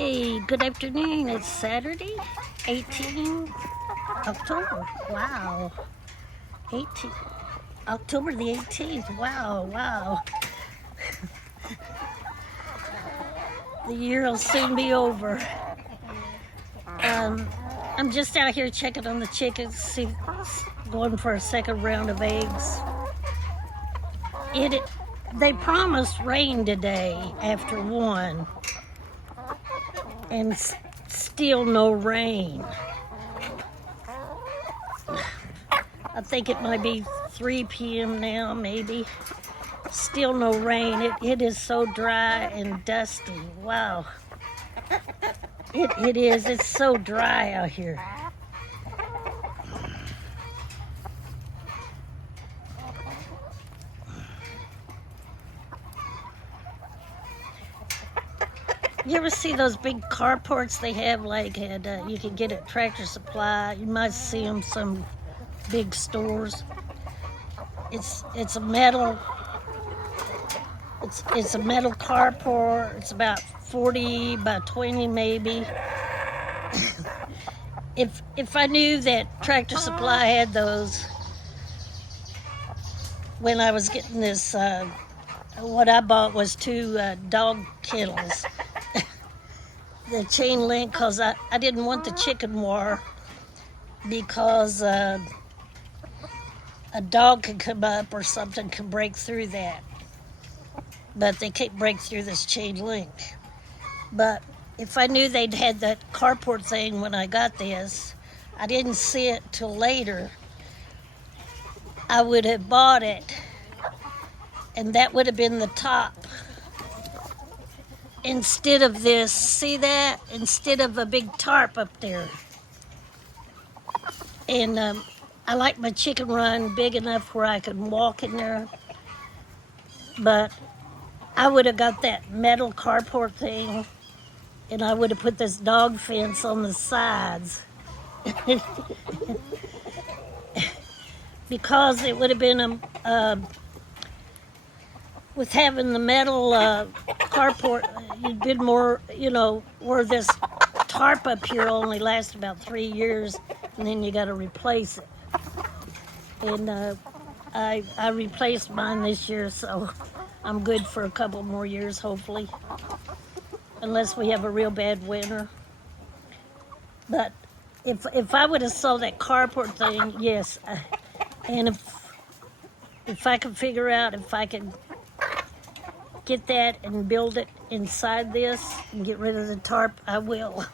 Hey, good afternoon. It's Saturday, 18 October. Wow. 18 October the 18th. Wow. The year will soon be over. I'm just out here checking on the chickens, going for a second round of eggs. They promised rain today after 1, and still no rain. I think it might be 3 p.m. now, maybe. Still no rain. It is so dry and dusty. Wow. It is. It's so dry out here. You ever see those big carports they have, like you can get at Tractor Supply? You might see them some big stores. It's a metal. It's a metal carport. It's about 40 by 20 maybe. If I knew that Tractor Supply had those when I was getting this, what I bought was 2 dog kennels. The chain link, because I didn't want the chicken war, because a dog could come up or something could break through that. But they can't break through this chain link. But if I knew they'd had that carport thing when I got this, I didn't see it till later, I would have bought it, and that would have been the top. Instead of this, see that? Instead of a big tarp up there. And I like my chicken run big enough where I could walk in there. But I would have got that metal carport thing, and I would have put this dog fence on the sides. Because it would have been with having the metal carport, you'd been more, where this tarp up here only lasts about 3 years, and then you got to replace it. And I replaced mine this year, so I'm good for a couple more years, hopefully, unless we have a real bad winter. But if I would have sold that carport thing, yes, and if I could figure out if I could get that and build it inside this and get rid of the tarp, I will.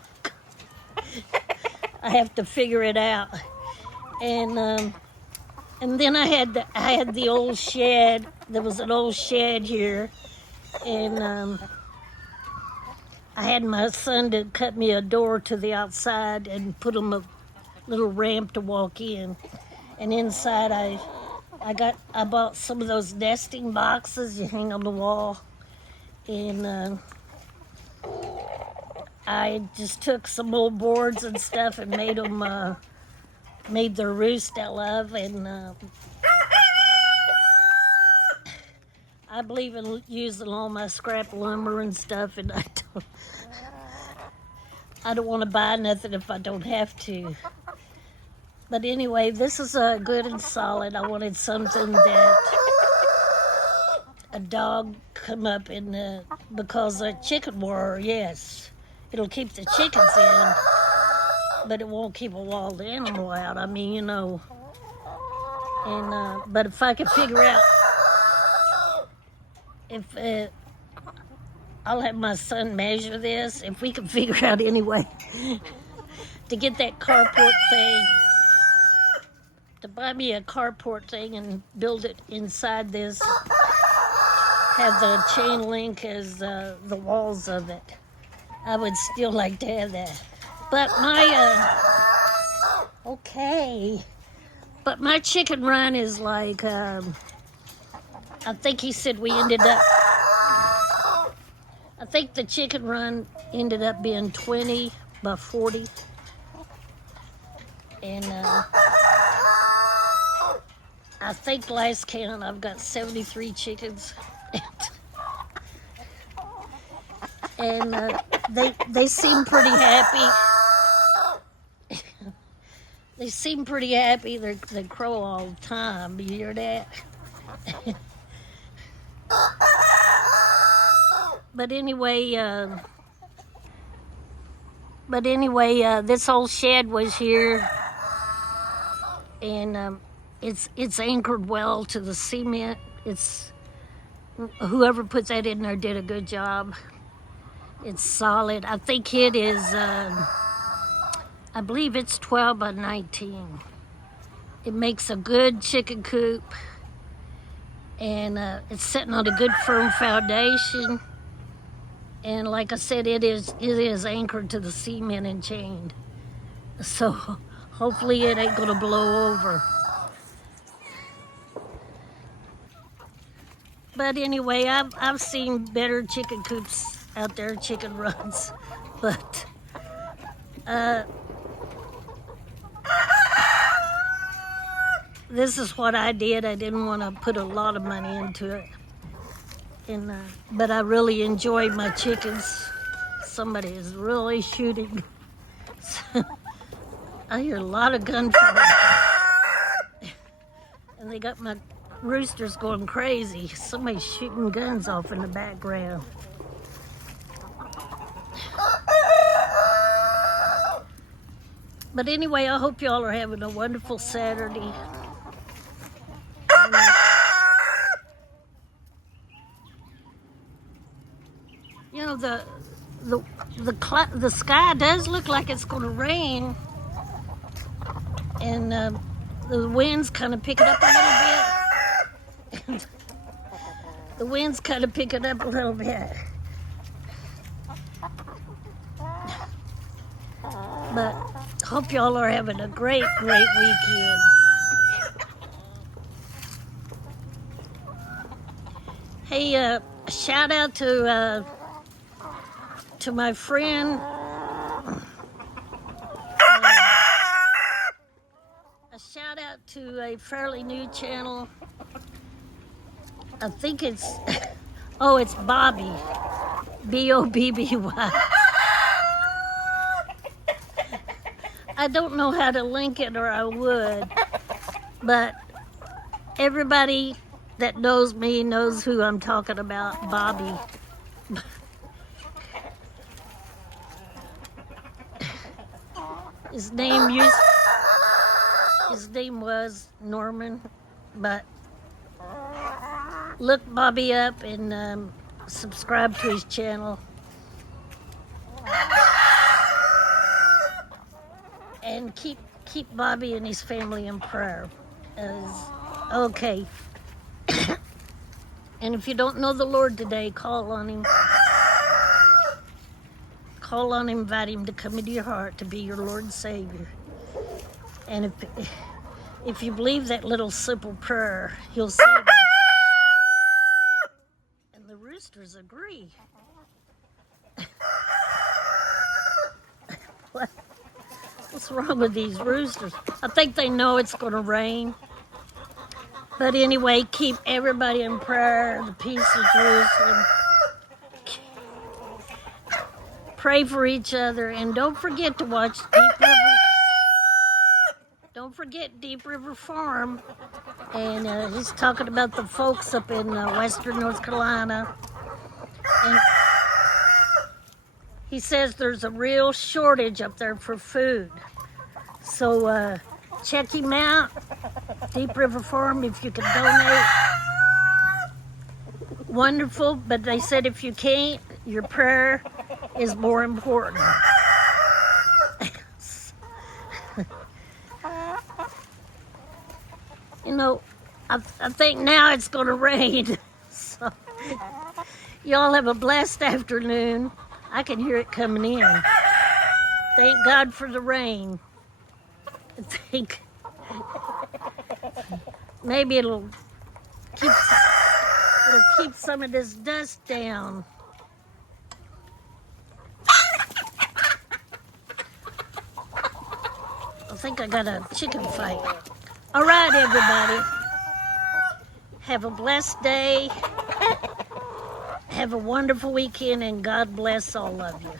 I have to figure it out. And then I had the old shed. There was an old shed here, and I had my son to cut me a door to the outside and put him a little ramp to walk in. And inside I bought some of those nesting boxes you hang on the wall, and I just took some old boards and stuff and made their roost out of, and I believe in using all my scrap lumber and stuff, and I don't want to buy nothing if I don't have to. But anyway, this is good and solid. I wanted something that a dog come up in, because a chicken war, yes, it'll keep the chickens in, but it won't keep a wild animal out. I mean, and but if I could figure out, if I'll have my son measure this, if we can figure out anyway to get that carport thing, to buy me a carport thing and build it inside this, have the chain link as the walls of it. I would still like to have that. But my chicken run is like, I think he said I think the chicken run ended up being 20 by 40. And I think last count I've got 73 chickens. and they seem pretty happy. They seem pretty happy. They crow all the time. You hear that? But anyway, this old shed was here, and it's anchored well to the cement. It's whoever put that in there did a good job. It's solid. I think it is. I believe it's 12 by 19. It makes a good chicken coop, and it's sitting on a good firm foundation. And like I said, it is anchored to the cement and chained. So hopefully it ain't gonna blow over. But anyway, I've seen better chicken coops out there, chicken runs, but this is what I did. I didn't want to put a lot of money into it, and but I really enjoy my chickens. Somebody is really shooting. I hear a lot of gunfire, and they got my roosters going crazy. Somebody's shooting guns off in the background. But anyway, I hope y'all are having a wonderful Saturday. You know, the sky does look like it's going to rain, and the wind's kind of picking up a little bit. The wind's kind of picking up a little bit. But hope y'all are having a great weekend. Hey, shout out to my friend. A shout out to a fairly new channel. I think it's, oh, it's Bobby. Bobby. I don't know how to link it, or I would, but everybody that knows me knows who I'm talking about, Bobby. His name was Norman, but look Bobby up and subscribe to his channel. And keep Bobby and his family in prayer. Okay. And if you don't know the Lord today, call on him. Call on him, invite him to come into your heart to be your Lord and Savior. And if you believe that little simple prayer, he'll save you. And the roosters agree. What's wrong with these roosters? I think they know it's going to rain. But anyway, keep everybody in prayer, the peace of Jerusalem. Pray for each other, and don't forget to watch Deep River. Don't forget Deep River Farm. And he's talking about the folks up in western North Carolina. And he says there's a real shortage up there for food. So check him out, Deep River Farm, if you can donate. Wonderful, but they said if you can't, your prayer is more important. You know, I think now it's going to rain. So y'all have a blessed afternoon. I can hear it coming in. Thank God for the rain. I think maybe it'll keep some of this dust down. I think I got a chicken fight. All right, everybody. Have a blessed day. Have a wonderful weekend, and God bless all of you.